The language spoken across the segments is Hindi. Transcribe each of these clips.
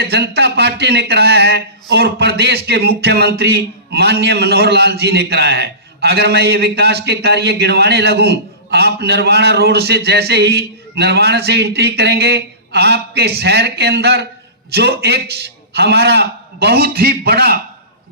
भारतीय जनता पार्टी ने कराया है और प्रदेश के मुख्यमंत्री माननीय मनोहर लाल जी ने कराया है। अगर मैं ये विकास के कार्य गिनवाने लगूं, आप निर्वाणा रोड से जैसे ही निर्वाणा से एंट्री करेंगे, आपके शहर के अंदर जो एक हमारा बहुत ही बड़ा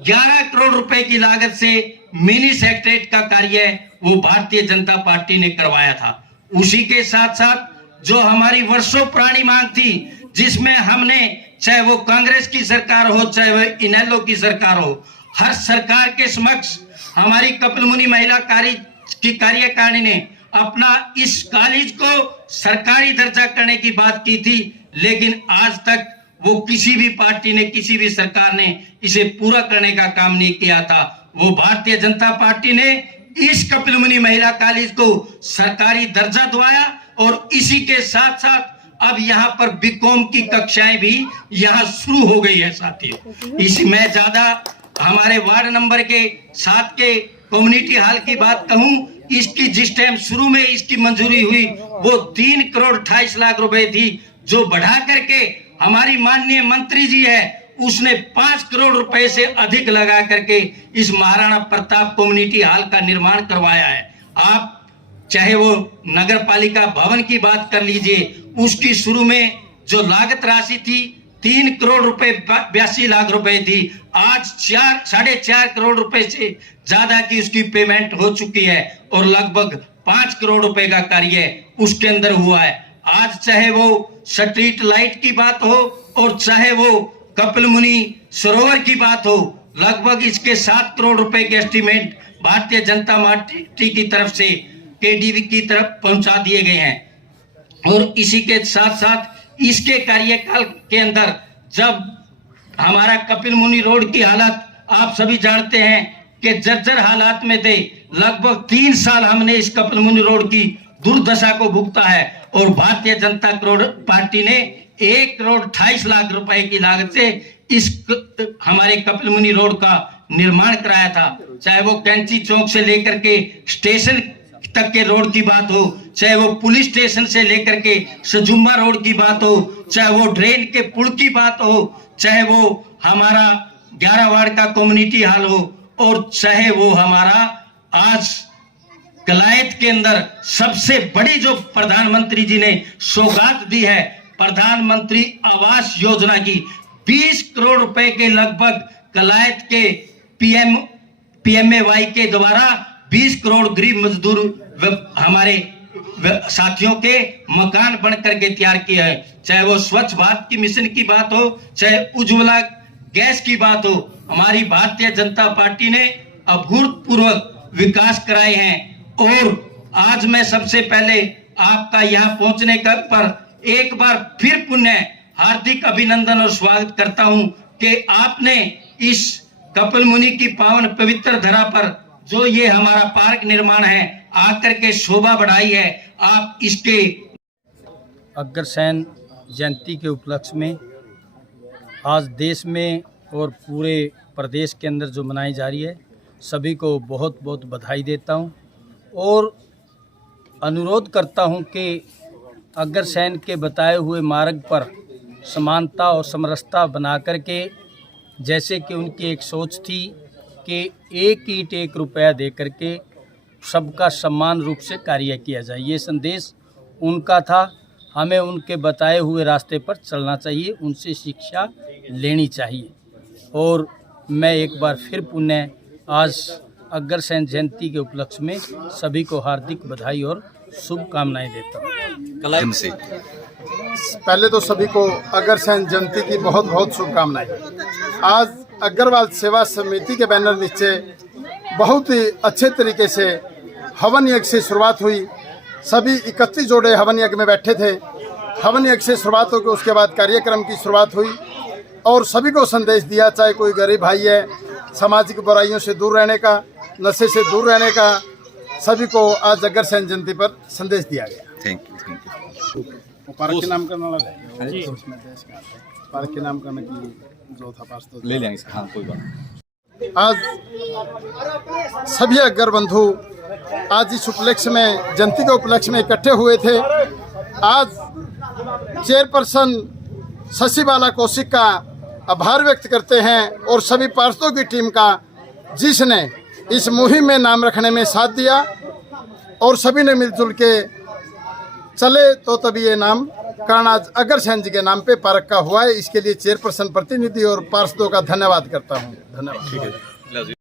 11 करोड़ रुपए की लागत से मिनी सेक्रेटरीट का कार्य वो भारतीय जनता पार्टी ने करवाया था। उसी के साथ साथ जो हमारी वर्षों पुरानी मांग थी, जिसमें हमने, चाहे वो कांग्रेस की सरकार हो चाहे वो इनेलो की सरकार हो, हर सरकार के समक्ष हमारी कपिल मुनि महिला कार्यकारिणी ने अपना इस कॉलेज को सरकारी दर्जा करने की बात की थी, लेकिन आज तक वो किसी भी पार्टी ने, किसी भी सरकार ने इसे पूरा करने का काम नहीं किया था। वो भारतीय जनता पार्टी ने इस कपिल मुनि महिला कॉलेज को सरकारी दर्जा दिलाया और इसी के साथ साथ अब यहाँ पर बीकॉम की कक्षाएं भी यहाँ शुरू हो गई है साथियों। इसमें ज्यादा हमारे वार्ड नंबर के 7 के कम्युनिटी हॉल की बात कहूं, इसकी जिस टाइम शुरू में इसकी मंजूरी हुई वो 3 करोड़ 28 लाख रुपए थी, जो बढ़ा करके हमारी माननीय मंत्री जी है उसने 5 करोड़ रुपए से अधिक लगा करके इस महाराणा प्रताप कम्युनिटी हॉल का निर्माण करवाया है। आप चाहे वो नगर पालिका भवन की बात कर लीजिए, उसकी शुरू में जो लागत राशि थी 3 करोड़ रुपए 82 लाख रुपए थी, आज 4.5 करोड़ रुपए से ज्यादा की उसकी पेमेंट हो चुकी है और लगभग 5 करोड़ रुपए का कार्य उसके अंदर हुआ है। आज चाहे वो स्ट्रीट लाइट की बात हो और चाहे वो कपिल मुनि सरोवर की बात हो, लगभग इसके 7 करोड़ रुपए के एस्टीमेट भारतीय जनता पार्टी की तरफ से केडीवी की तरफ पहुंचा दिए गए हैं। और इसी के साथ साथ इसके कार्यकाल के अंदर जब हमारा कपिल मुनि रोड की हालत आप सभी जानते हैं कि जर्जर हालात में थे, लगभग 3 साल हमने इस कपिल मुनि रोड की दुर्दशा को भुगता है और भारतीय जनता पार्टी ने 1 करोड़ 28 लाख रुपए की लागत से इस हमारे कपिल मुनि रोड का निर्माण कराया था। चाहे वो कैंची चौक से लेकर के स्टेशन तक के रोड की बात हो, चाहे वो पुलिस स्टेशन से लेकर के सजुम्बा रोड की बात हो, चाहे वो ड्रेन के पुल की बात हो, चाहे वो हमारा 11 वार्ड का कम्युनिटी हॉल हो और चाहे वो हमारा आज कलायत के अंदर सबसे बड़ी जो प्रधानमंत्री जी ने सौगात दी है, प्रधानमंत्री आवास योजना की 20 करोड़ रुपए के लगभग कलायत के पीएमएवाई के द्वारा 20 करोड़ गरीब मजदूर हमारे साथियों के मकान बन करके तैयार किया है। चाहे वो स्वच्छ भारत की मिशन की बात हो, चाहे उज्ज्वला गैस की बात हो, हमारी भारतीय जनता पार्टी ने अभूतपूर्व विकास कराए हैं। और आज मैं सबसे पहले आपका यहाँ पहुंचने पर एक बार फिर पुनः हार्दिक अभिनंदन और स्वागत करता हूं कि आपने इस कपिल मुनि की पावन पवित्र धरा पर जो ये हमारा पार्क निर्माण है आकर के शोभा बढ़ाई है। आप इसके अग्रसेन जयंती के उपलक्ष्य में आज देश में और पूरे प्रदेश के अंदर जो मनाई जा रही है, सभी को बहुत बहुत बधाई देता हूं और अनुरोध करता हूं कि अग्रसेन के बताए हुए मार्ग पर समानता और समरसता बना करके, जैसे कि उनकी एक सोच थी कि 1 ईंट 1 रुपया दे करके सबका समान रूप से कार्य किया जाए, ये संदेश उनका था। हमें उनके बताए हुए रास्ते पर चलना चाहिए, उनसे शिक्षा लेनी चाहिए। और मैं एक बार फिर पुनः आज अग्रसेन जयंती के उपलक्ष्य में सभी को हार्दिक बधाई और शुभकामनाएं देता हूँ। पहले तो सभी को अग्रसेन जयंती की बहुत बहुत शुभकामनाएं। आज अग्रवाल सेवा समिति के बैनर नीचे बहुत ही अच्छे तरीके से हवन यज्ञ से शुरुआत हुई। सभी 31 जोड़े हवन यज्ञ में बैठे थे। हवन यज्ञ से शुरुआत होकर उसके बाद कार्यक्रम की शुरुआत हुई और सभी को संदेश दिया, चाहे कोई गरीब भाई है, सामाजिक बुराइयों से दूर रहने का, नशे से दूर रहने का, सभी को आज अग्रसेन जयंती पर संदेश दिया गया। Thank you. पार्क के नाम करना पार्क के नाम करने की जो था पास तो ले लेंगे। हाँ, कोई बात। आज सभी अग्र बंधु आज इस उपलक्ष्य में, जयंती के उपलक्ष्य में इकट्ठे हुए थे। आज चेयरपर्सन शशिबाला कौशिक का आभार व्यक्त करते हैं और सभी पार्षदों की टीम का जिसने इस मुहिम में नाम रखने में साथ दिया और सभी ने मिलजुल के चले तो तभी ये नाम कर्णाज अग्रसेन जी के नाम पे पार्क का हुआ है। इसके लिए चेयरपर्सन प्रतिनिधि और पार्षदों का धन्यवाद करता हूँ। धन्यवाद।